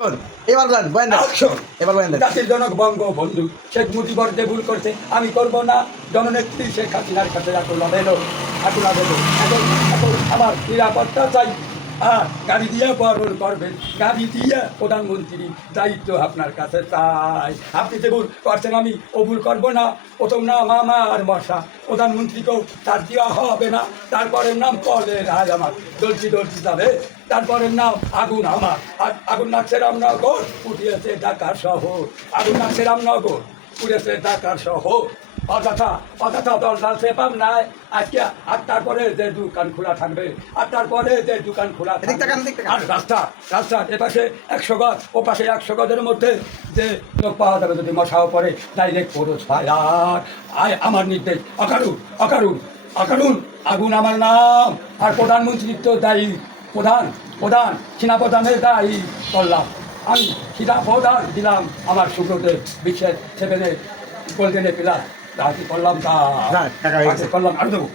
এবার বলেন বলেন এবার বলেন জাতির জনক বঙ্গবন্ধু শেখ মুজিবর যে ভুল করছে আমি করব না। জননেত্রী শেখ হাসিনার কাছে আকুলা বেরো এখন আমার নিরাপত্তা চাই। আর গাড়ি দিয়ে বরণ করবেন, গাড়ি দিয়ে প্রধানমন্ত্রী দায়িত্ব আপনার কাছে চাই। আপনি যে ভুল করছেন আমি ও ভুল করবো না। প্রথম নাম আমার মশা, প্রধানমন্ত্রীকেও তার দেওয়া হবে না। তারপরের নাম পদে রায় আমার, দলছি যাবে। তারপরের নাম আগুন আমার, আগুন নাচছে রামনগর, উঠিয়েছে ঢাকা শহর। আগুন নাচছে রামনগর, উঠেছে ঢাকা শহর। অযথা দল সেপাম নাই। আজকে 8টার পরে যে দোকান খোলা থাকবে, 8টার পরে যে দোকান খোলা থাকবে। আর রাস্তার এপাশে 100 গজ, ও পাশে 100 গজের মধ্যে যে লোক পাওয়া যাবে যদি মশাও পরে ডাইরেক্ট পরোজ ফায়ার। আমার নির্দেশ অকারুণ আগুন আমার নাম। আর প্রধানমন্ত্রীর তো দায়ী প্রধান সেনাপ্রধানের দায়ী করলাম আমি। সেনাপ্রধান দিলাম আমার সুব্রতে বিশ্বের 7 গোল্ডেনে প্লাস রাজি করলাম, তা করলাম আরো দেবো।